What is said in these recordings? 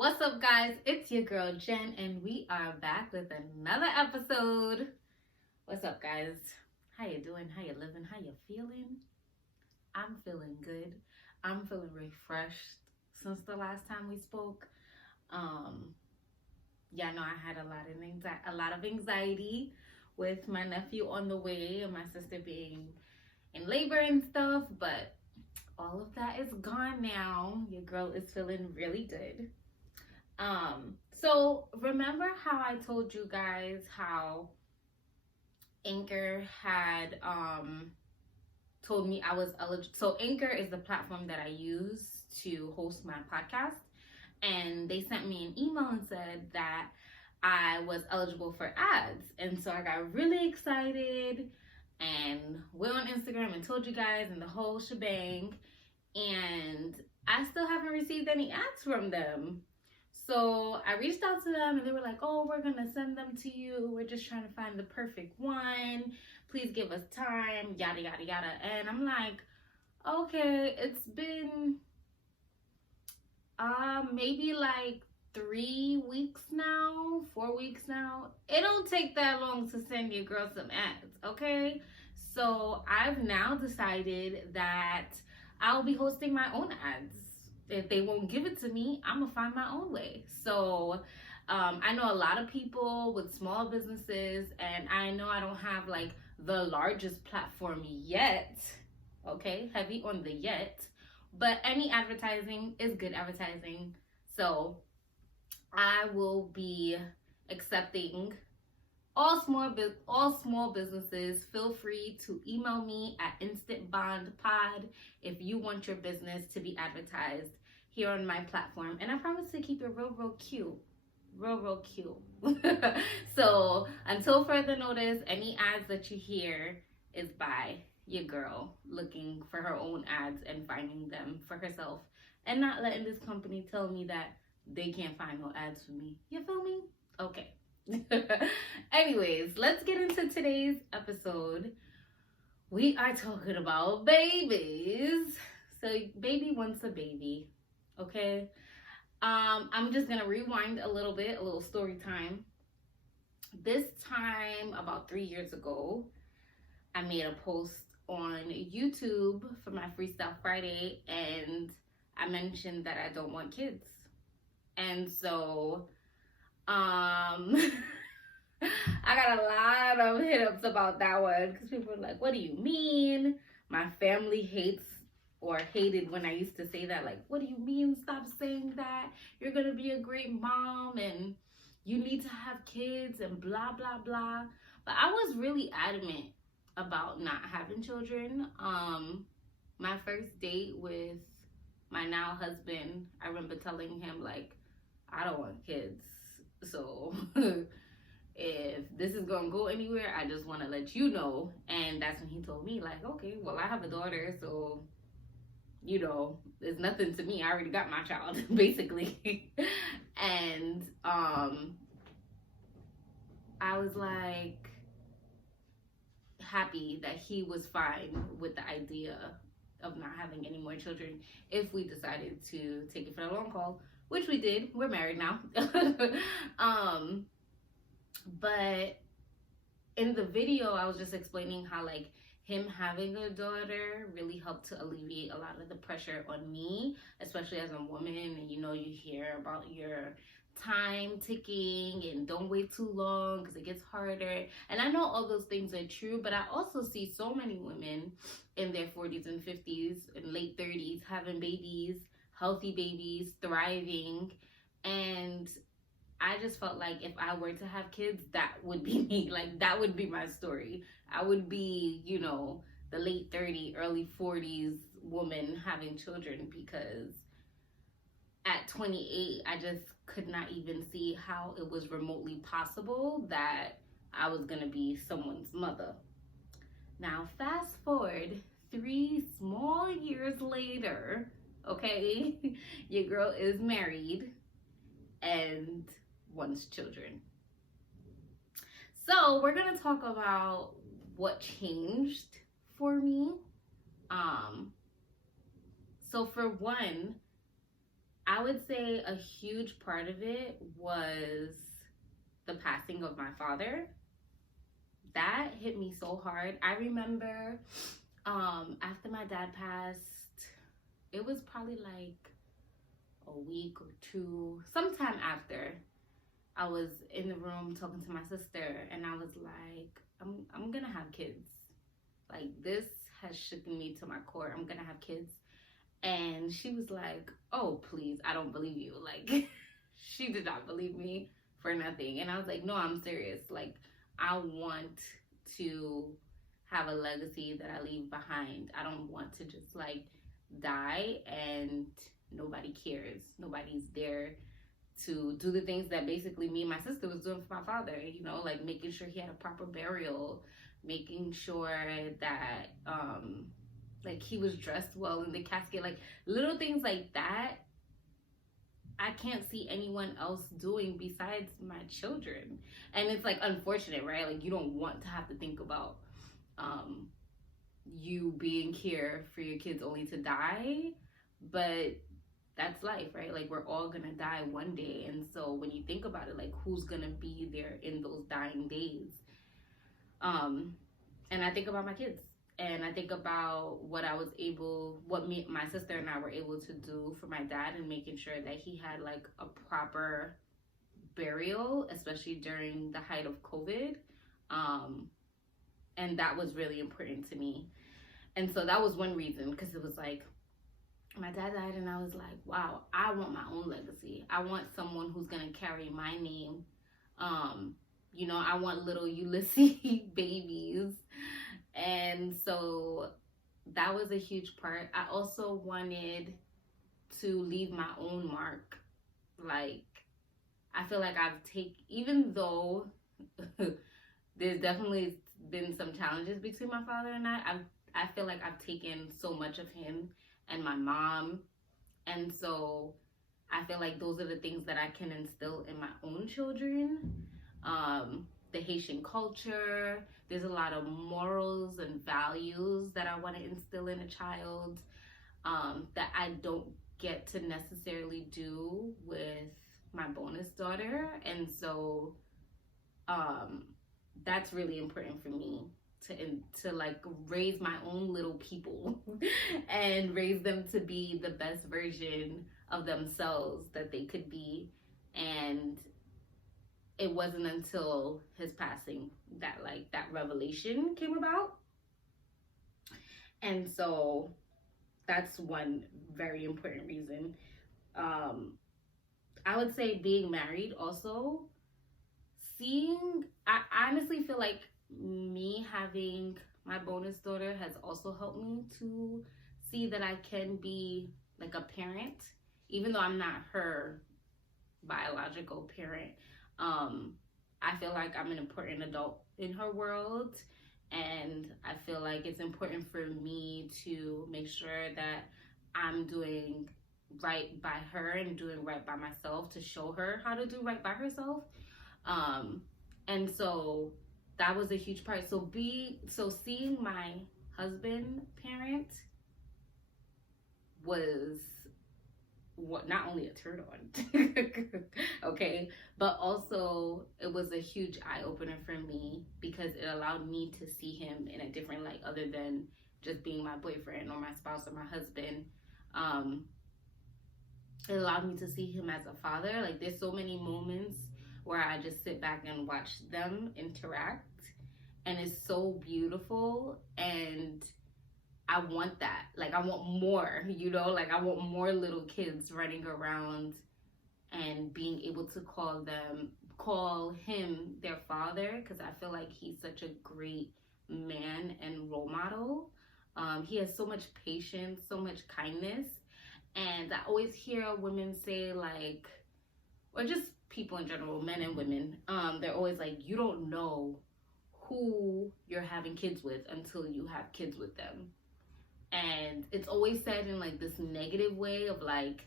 What's up, guys? It's your girl Jen, and we are back with another episode. What's up, guys? How you doing? How you living? How you feeling? I'm feeling good. I'm feeling refreshed since the last time we spoke. Yeah, no, I had a lot of anxiety with my nephew on the way and my sister being in labor and stuff, but all of that is gone now. Your girl is feeling really good. So remember how I told you guys how Anchor had told me I was eligible. So Anchor is the platform that I use to host my podcast, and they sent me an email and said that I was eligible for ads. And so I got really excited and went on Instagram and told you guys and the whole shebang, and I still haven't received any ads from them. So I reached out to them and they were like, oh, we're going to send them to you. We're just trying to find the perfect one. Please give us time, yada, yada, yada. And I'm like, okay, it's been maybe like 3 weeks now, 4 weeks now. It don't take that long to send your girl some ads, okay? So I've now decided that I'll be hosting my own ads. If they won't give it to me, I'm gonna find my own way. So I know a lot of people with small businesses, and I know I don't have like the largest platform yet, okay, heavy on the yet, but any advertising is good advertising. So I will be accepting all small businesses. Feel free to email me at InstantBondPod if you want your business to be advertised here on my platform. And I promise to keep it real cute. Real cute. So until further notice, any ads that you hear is by your girl looking for her own ads and finding them for herself, and not letting this company tell me that they can't find no ads for me. You feel me? Okay. Anyways, let's get into today's episode. We are talking about babies. So baby wants a baby, okay? I'm just gonna rewind a little bit, a little story time. This time about 3 years ago, I made a post on YouTube for my Freestyle Friday, and I mentioned that I don't want kids. And so I got a lot of hit-ups about that one because people were like, what do you mean? My family hated when I used to say that. Like, what do you mean? Stop saying that. You're going to be a great mom and you need to have kids and blah, blah, blah. But I was really adamant about not having children. My first date with my now husband, I remember telling him, like, I don't want kids. So if this is gonna go anywhere, I just want to let you know. And that's when he told me, like, okay, well, I have a daughter, so you know, it's nothing to me. I already got my child, basically. And I was like happy that he was fine with the idea of not having any more children if we decided to take it for the long haul, which we did. We're married now. But in the video, I was just explaining how, like, him having a daughter really helped to alleviate a lot of the pressure on me, especially as a woman. And you know, you hear about your time ticking and don't wait too long because it gets harder. And I know all those things are true, but I also see so many women in their 40s and 50s and late 30s having babies, healthy babies, thriving. And I just felt like if I were to have kids, that would be me. Like, that would be my story. I would be, you know, the late 30s, early 40s woman having children, because at 28, I just could not even see how it was remotely possible that I was going to be someone's mother. Now, fast forward 3 small years later, okay, your girl is married and wants children. So we're gonna talk about what changed for me. So for one, I would say a huge part of it was the passing of my father. That hit me so hard. I remember after my dad passed, it was probably like a week or two, sometime after, I was in the room talking to my sister, and I was like, I'm gonna have kids. Like, this has shaken me to my core. I'm gonna have kids. And she was like, oh, please, I don't believe you. Like, she did not believe me for nothing. And I was like, no, I'm serious. Like, I want to have a legacy that I leave behind. I don't want to just like die and nobody cares. Nobody's there to do the things that basically me and my sister was doing for my father, you know, like making sure he had a proper burial, making sure that like he was dressed well in the casket, like little things like that. I can't see anyone else doing besides my children. And it's like unfortunate, right? Like, you don't want to have to think about you being here for your kids only to die, but that's life, right? Like, we're all gonna die one day. And so when you think about it, like, who's gonna be there in those dying days? And I think about my kids, and I think about what my sister and I were able to do for my dad, and making sure that he had like a proper burial, especially during the height of COVID. And that was really important to me. And so that was one reason, because it was like, my dad died, and I was like, wow, I want my own legacy. I want someone who's gonna carry my name. You know, I want little Ulysses babies. And so that was a huge part. I also wanted to leave my own mark. Like, I feel like even though there's definitely been some challenges between my father and I feel like I've taken so much of him and my mom. And so I feel like those are the things that I can instill in my own children. The Haitian culture, there's a lot of morals and values that I want to instill in a child that I don't get to necessarily do with my bonus daughter. And so that's really important for me to like raise my own little people and raise them to be the best version of themselves that they could be. And it wasn't until his passing that like that revelation came about. And so that's one very important reason. I would say being married also, I honestly feel like me having my bonus daughter has also helped me to see that I can be like a parent, even though I'm not her biological parent. I feel like I'm an important adult in her world, and I feel like it's important for me to make sure that I'm doing right by her and doing right by myself, to show her how to do right by herself. And so that was a huge part. So seeing my husband parent was not only a turn on, okay, but also it was a huge eye opener for me, because it allowed me to see him in a different light, other than just being my boyfriend or my spouse or my husband. It allowed me to see him as a father. Like, there's so many moments where I just sit back and watch them interact, and it's so beautiful. And I want that. Like, I want more, you know, like I want more little kids running around and being able to call him their father, because I feel like he's such a great man and role model. He has so much patience, so much kindness. And I always hear women say, like, or just people in general, men and women, they're always like, you don't know who you're having kids with until you have kids with them. And it's always said in like this negative way of like,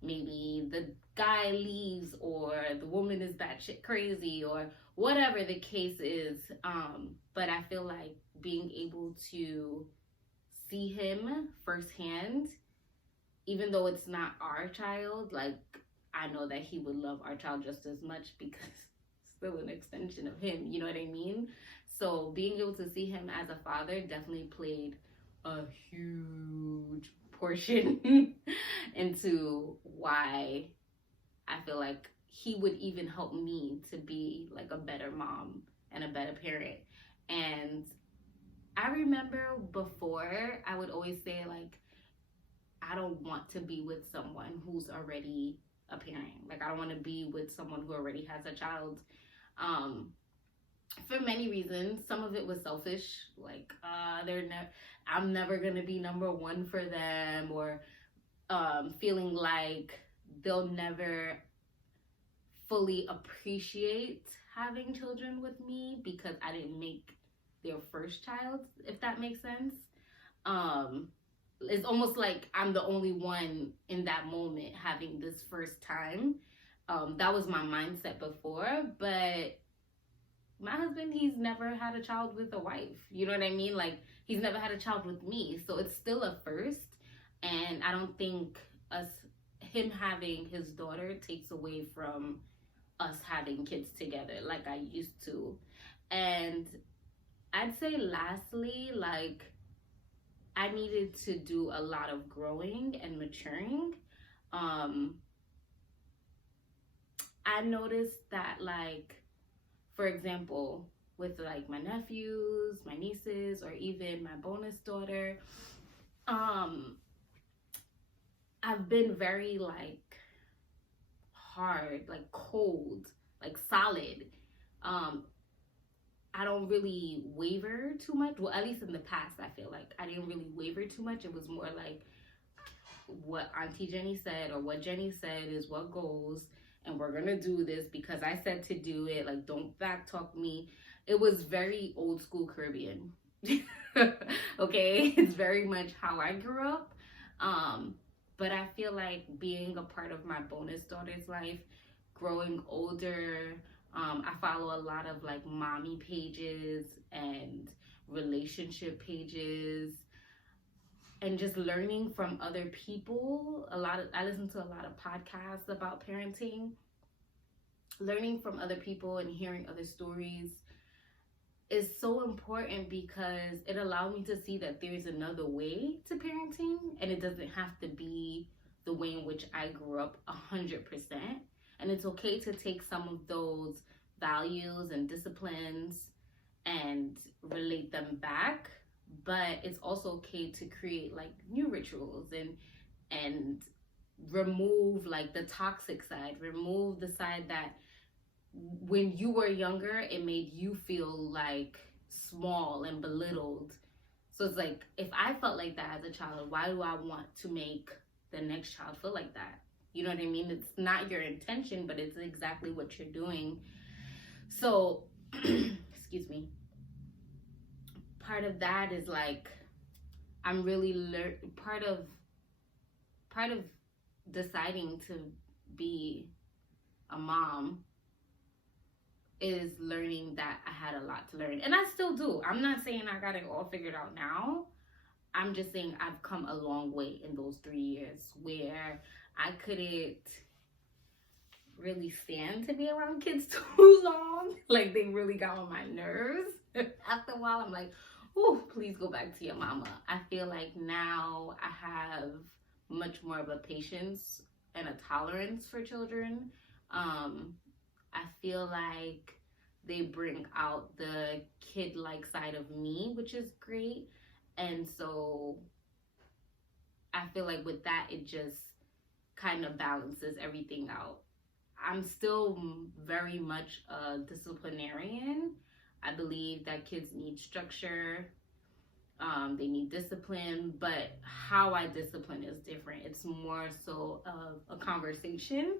maybe the guy leaves, or the woman is batshit crazy, or whatever the case is. But I feel like being able to see him firsthand, even though it's not our child, like, I know that he would love our child just as much because it's still an extension of him, you know what I mean? So being able to see him as a father definitely played a huge portion into why I feel like he would even help me to be like a better mom and a better parent. And I remember before, I would always say, like, I don't want to be with someone who's already a parent. Like, I don't want to be with someone who already has a child. Um, for many reasons. Some of it was selfish, like I'm never gonna be number one for them, or feeling like they'll never fully appreciate having children with me because I didn't make their first child, if that makes sense. It's almost like I'm the only one in that moment having this first time. That was my mindset before, but my husband, he's never had a child with a wife. You know what I mean? Like, he's never had a child with me. So it's still a first. And I don't think him having his daughter takes away from us having kids together like I used to. And I'd say lastly, like, I needed to do a lot of growing and maturing. I noticed that, like, for example, with like my nephews, my nieces, or even my bonus daughter, I've been very like hard, like cold, like solid. I don't really waver too much. Well, at least in the past, I feel like I didn't really waver too much. It was more like what Auntie Jenny said or what Jenny said is what goes. And we're gonna do this because I said to do it. Like, don't back talk me. It was very old school Caribbean. Okay, it's very much how I grew up. But I feel like being a part of my bonus daughter's life, growing older, I follow a lot of like mommy pages and relationship pages, and just learning from other people. I listen to a lot of podcasts about parenting. Learning from other people and hearing other stories is so important because it allowed me to see that there's another way to parenting, and it doesn't have to be the way in which I grew up 100%. And it's okay to take some of those values and disciplines and relate them back, but it's also okay to create like new rituals and remove like the toxic side, remove the side that when you were younger it made you feel like small and belittled. So it's like, if I felt like that as a child, why do I want to make the next child feel like that? You know what I mean? It's not your intention, but it's exactly what you're doing. So excuse me, part of that is like, I'm really part of deciding to be a mom is learning that I had a lot to learn, and I still do. I'm not saying I got it all figured out now. I'm just saying I've come a long way in those 3 years where I couldn't really stand to be around kids too long. Like, they really got on my nerves. After a while, I'm like, oh, please go back to your mama. I feel like now I have much more of a patience and a tolerance for children. I feel like they bring out the kid-like side of me, which is great. And so I feel like with that, it just kind of balances everything out. I'm still very much a disciplinarian. I believe that kids need structure. They need discipline, but how I discipline is different. It's more so of a conversation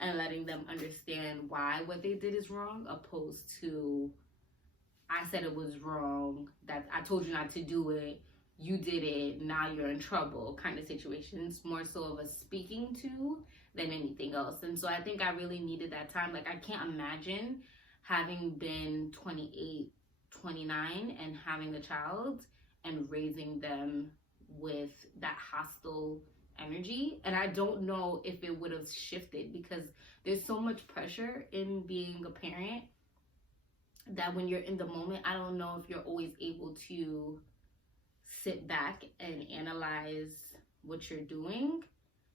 and letting them understand why what they did is wrong, opposed to, I said it was wrong, that I told you not to do it, you did it, now you're in trouble kind of situations. More so of a speaking to than anything else. And so I think I really needed that time. Like, I can't imagine having been 28, 29 and having a child and raising them with that hostile energy. And I don't know if it would have shifted, because there's so much pressure in being a parent that when you're in the moment, I don't know if you're always able to sit back and analyze what you're doing.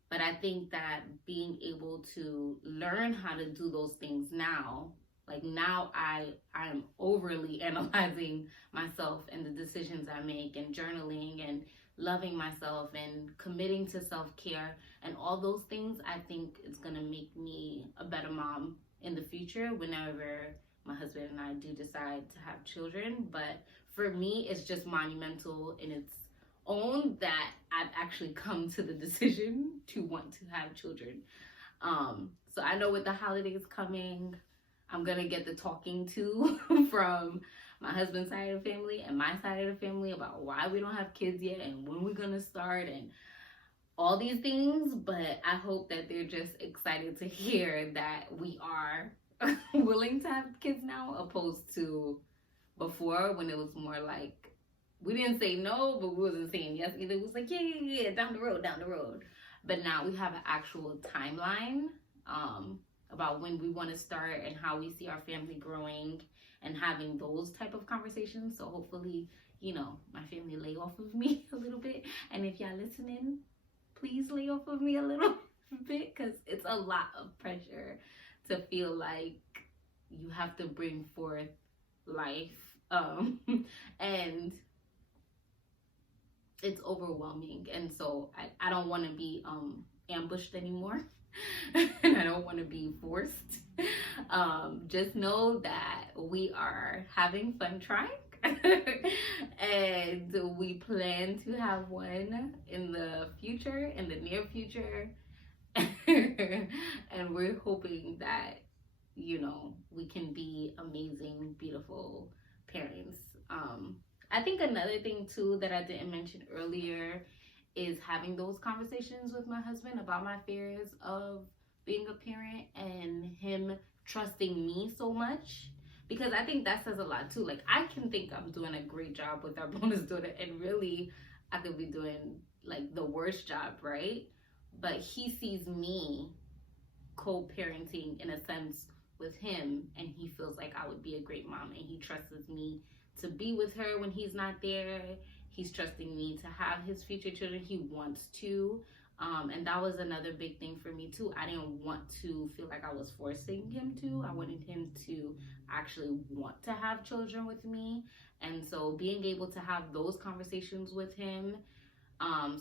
But I think that being able to learn how to do those things now, like now I'm overly analyzing myself and the decisions I make, and journaling and loving myself and committing to self-care and all those things. I think it's going to make me a better mom in the future whenever my husband and I do decide to have children. But for me, it's just monumental in its own that I've actually come to the decision to want to have children. So I know with the holidays coming, I'm gonna get the talking to from my husband's side of the family and my side of the family about why we don't have kids yet and when we're gonna start and all these things. But I hope that they're just excited to hear that we are willing to have kids now, opposed to before, when it was more like we didn't say no, but we wasn't saying yes either. It was like, yeah, down the road. But now we have an actual timeline about when we want to start and how we see our family growing and having those type of conversations. So hopefully, my family lay off of me a little bit. And if y'all listening, please lay off of me a little bit, because it's a lot of pressure to feel like you have to bring forth life. And it's overwhelming, and so I don't want to be ambushed anymore. And I don't want to be forced. Just know that we are having fun trying. And we plan to have one in the future, in the near future. And we're hoping that we can be amazing, beautiful parents. I think another thing too that I didn't mention earlier is having those conversations with my husband about my fears of being a parent, and him trusting me so much, because I think that says a lot too. Like, I can think I'm doing a great job with our bonus daughter, and really I could be doing like the worst job, right? But he sees me co-parenting in a sense with him, and he feels like I would be a great mom, and he trusts me to be with her when he's not there. He's trusting me to have his future children. He wants to. And that was another big thing for me too. I didn't want to feel like I was forcing him to. I wanted him to actually want to have children with me. And so being able to have those conversations with him,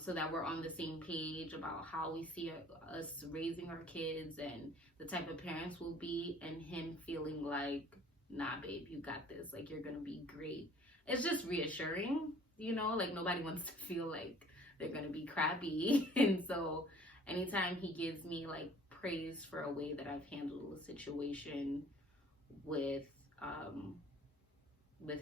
so that we're on the same page about how we see us raising our kids and the type of parents we'll be, and him feeling like, nah, babe, you got this. Like, you're gonna be great. It's just reassuring, like nobody wants to feel like they're gonna be crappy. And so anytime he gives me like praise for a way that I've handled a situation with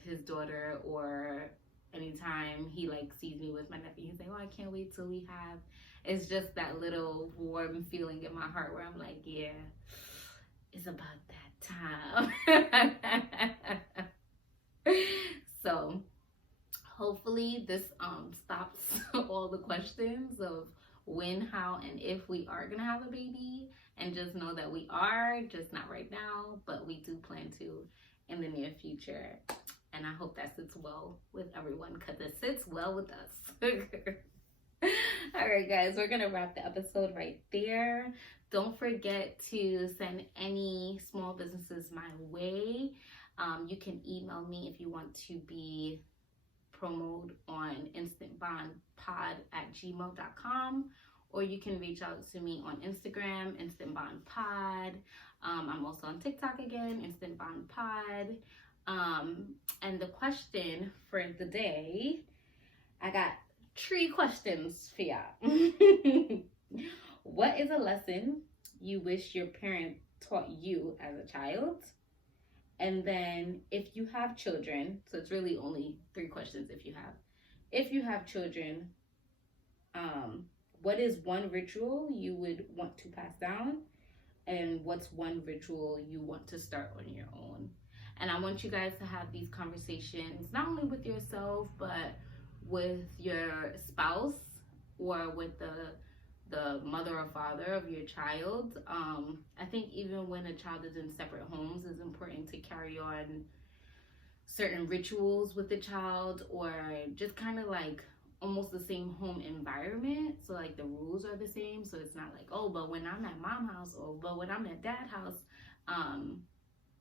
his daughter, or anytime he like sees me with my nephew, he's like, oh, I can't wait till we have. It's just that little warm feeling in my heart where I'm like, yeah, it's about that time. So hopefully this stops all the questions of when, how, and if we are gonna have a baby, and just know that we are, just not right now, but we do plan to in the near future. And I hope that sits well with everyone, because it sits well with us. All right, guys, we're gonna wrap the episode right there. Don't forget to send any small businesses my way. You can email me if you want to be promoted on InstantBondPod@gmail.com, or you can reach out to me on Instagram, InstantBondPod. I'm also on TikTok again, InstantBondPod. And the question for the day, I got 3 questions for y'all. What is a lesson you wish your parent taught you as a child? And then, if you have children, so it's really only 3 questions if you have children, what is one ritual you would want to pass down? And what's one ritual you want to start on your own? And I want you guys to have these conversations, not only with yourself, but with your spouse, or with the the mother or father of your child. I think even when a child is in separate homes, it's important to carry on certain rituals with the child, or just kind of like almost the same home environment, so like the rules are the same, so it's not like, oh, but when I'm at mom house, or but when I'm at dad house.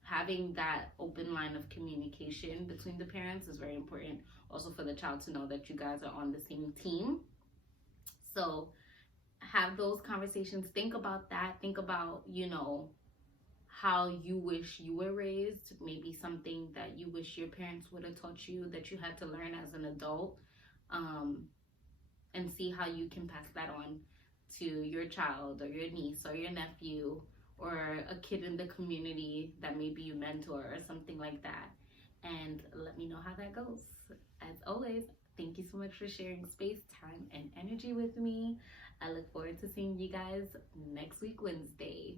Having that open line of communication between the parents is very important, also for the child to know that you guys are on the same team. So have those conversations, think about that, think about, how you wish you were raised, maybe something that you wish your parents would have taught you that you had to learn as an adult, and see how you can pass that on to your child or your niece or your nephew or a kid in the community that maybe you mentor or something like that. And let me know how that goes. As always, thank you so much for sharing space, time, and energy with me. I look forward to seeing you guys next week, Wednesday.